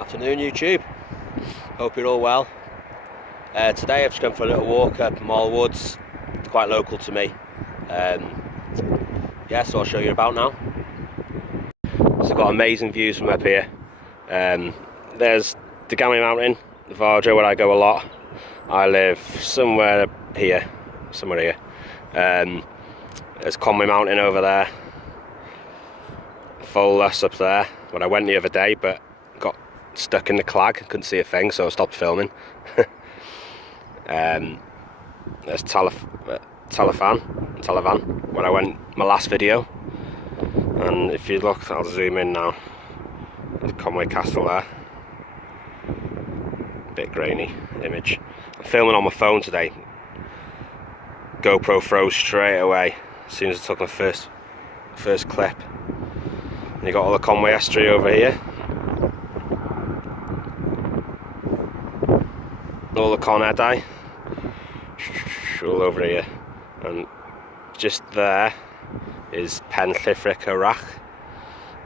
Afternoon YouTube, hope you're all well. Today I've just gone for a little walk up Marl Hall Woods, it's quite local to me. Yeah, so I'll show you about now. So I've got amazing views from up here. There's the Gammy Mountain, the Varjo, where I go a lot. I live somewhere here. There's Conway Mountain over there, Folus up there, where I went the other day but got stuck in the clag, couldn't see a thing, so I stopped filming. There's Talavan, where I went my last video, and if you look, I'll zoom in now, there's Conway Castle there, bit grainy image. I'm filming on my phone today, GoPro froze straight away as soon as I took my first clip. And you got all the Conway estuary over here, all the Con Edai all over here, and just there is Pen Llifric Rach,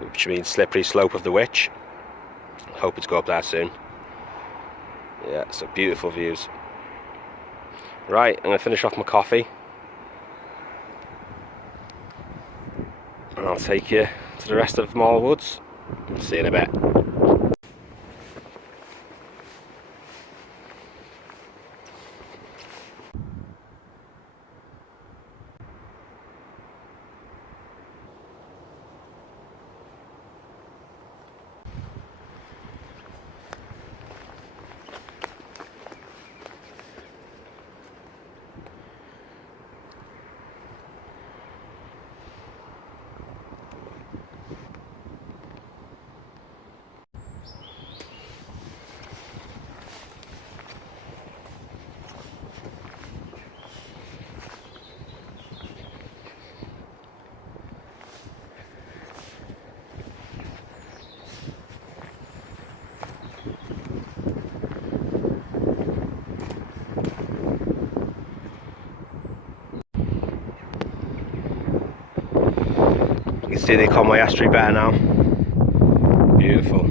which means slippery slope of the witch. Hoping to go up there soon. Yeah, so beautiful views. Right, I'm going to finish off my coffee and I'll take you to the rest of Marl Woods. See you in a bit. You can see the Conway estuary better now. Beautiful.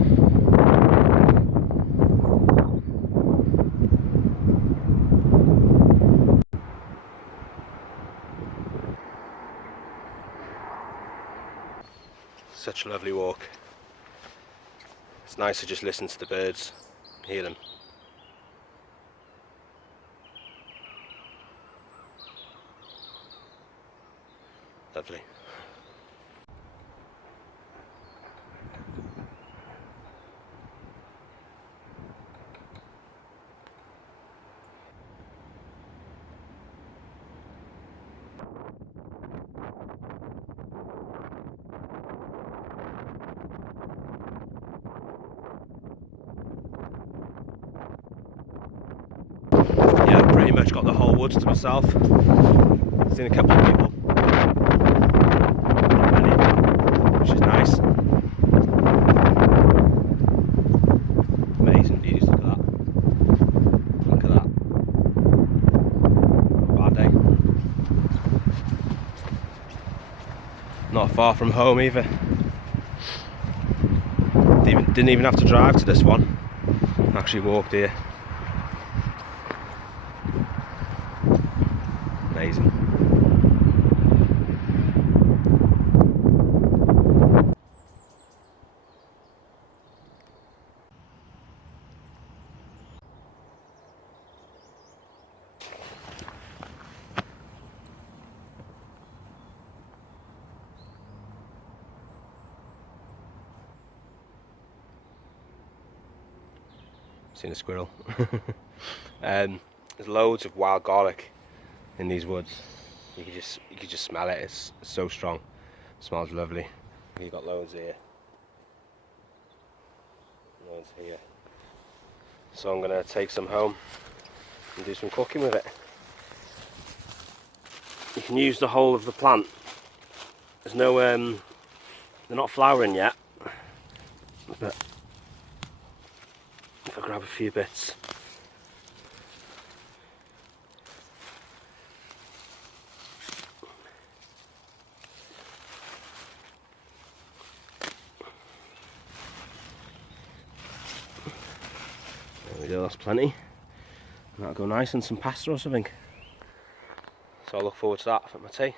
Such a lovely walk. It's nice to just listen to the birds, hear them. Lovely. Yeah, I've pretty much got the whole woods to myself. Seen a couple of people, not many, which is nice. Amazing views, look at that. Look at that. Bad day. Not far from home either. Didn't even have to drive to this one. Actually walked here. Amazing. Seen a squirrel. There's loads of wild garlic in these woods. You can just smell it. It's so strong. It smells lovely. You've got loads here. Loads here. So I'm gonna take some home and do some cooking with it. You can use the whole of the plant. There's no they're not flowering yet, but if I grab a few bits. There we go, that's plenty. And that'll go nice in some pasta or something. So I look forward to that for my tea.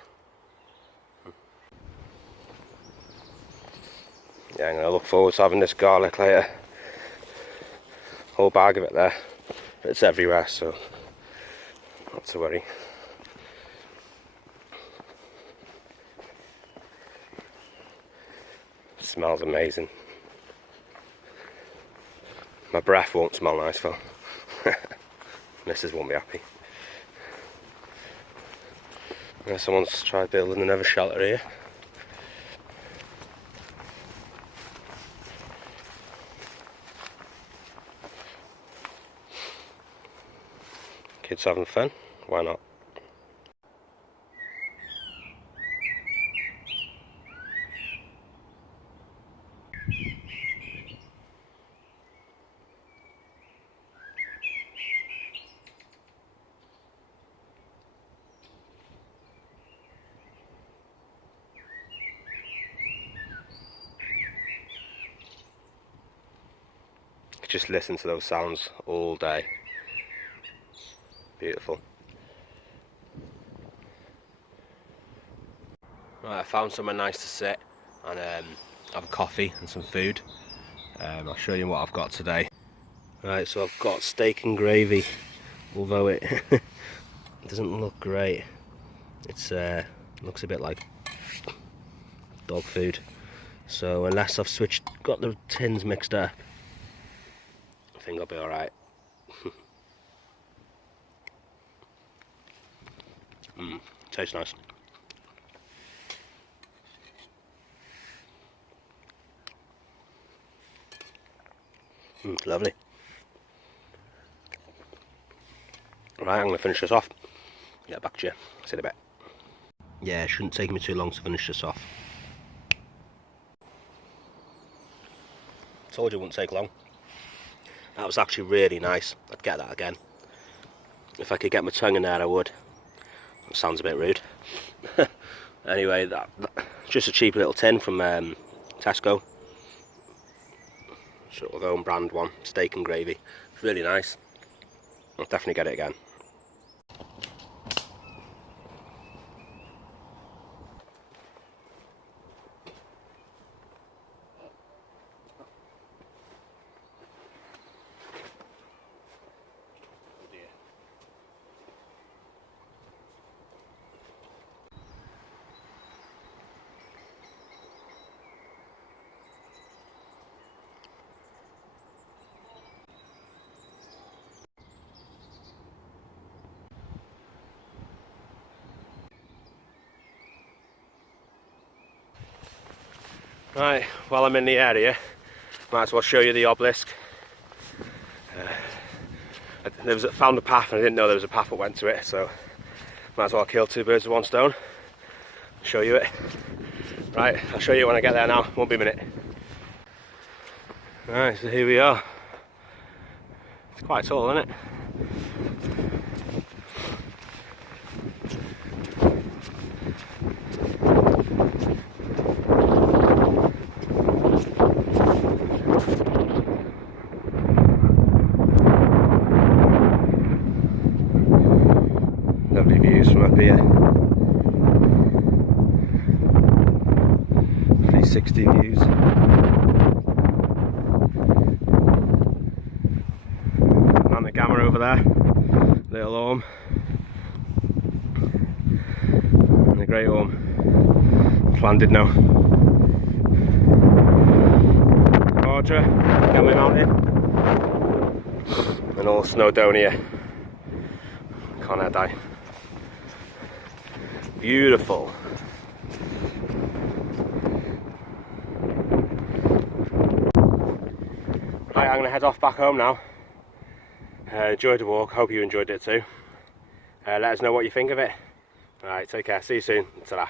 Yeah, I'm going to look forward to having this garlic later. Whole bag of it there. But it's everywhere, so not to worry. It smells amazing. My breath won't smell nice though. Missus won't be happy. Yeah, someone's tried building another shelter here. Kids having fun? Why not? Just listen to those sounds all day. Beautiful. Right, I found somewhere nice to sit and have a coffee and some food. I'll show you what I've got today. Right, so I've got steak and gravy, although it doesn't look great. It's looks a bit like dog food. So unless I've got the tins mixed up, I think I'll be alright. Tastes nice. Lovely. Right, I'm going to finish this off. Get back to you. See you in a bit. Yeah, it shouldn't take me too long to finish this off. Told you it wouldn't take long. That was actually really nice. I'd get that again. If I could get my tongue in there, I would. That sounds a bit rude. Anyway, that's just a cheap little tin from Tesco. Sort of own brand one, steak and gravy. It's really nice. I'll definitely get it again. Right, while I'm in the area, might as well show you the obelisk. Found a path and I didn't know there was a path that went to it, so might as well kill two birds with one stone. Show you it. Right, I'll show you when I get there now, won't be a minute. Right, so here we are. It's quite tall, isn't it? Lovely views from up here. 360 views. And the gamma over there, little orm. And the great orm, Llandudno. Vardra, Gamma Mountain. and all Snowdonia, Conadau. Beautiful. Right, I'm going to head off back home now. Enjoyed the walk, hope you enjoyed it too. Let us know what you think of it. Alright, take care, see you soon. Ta-ra.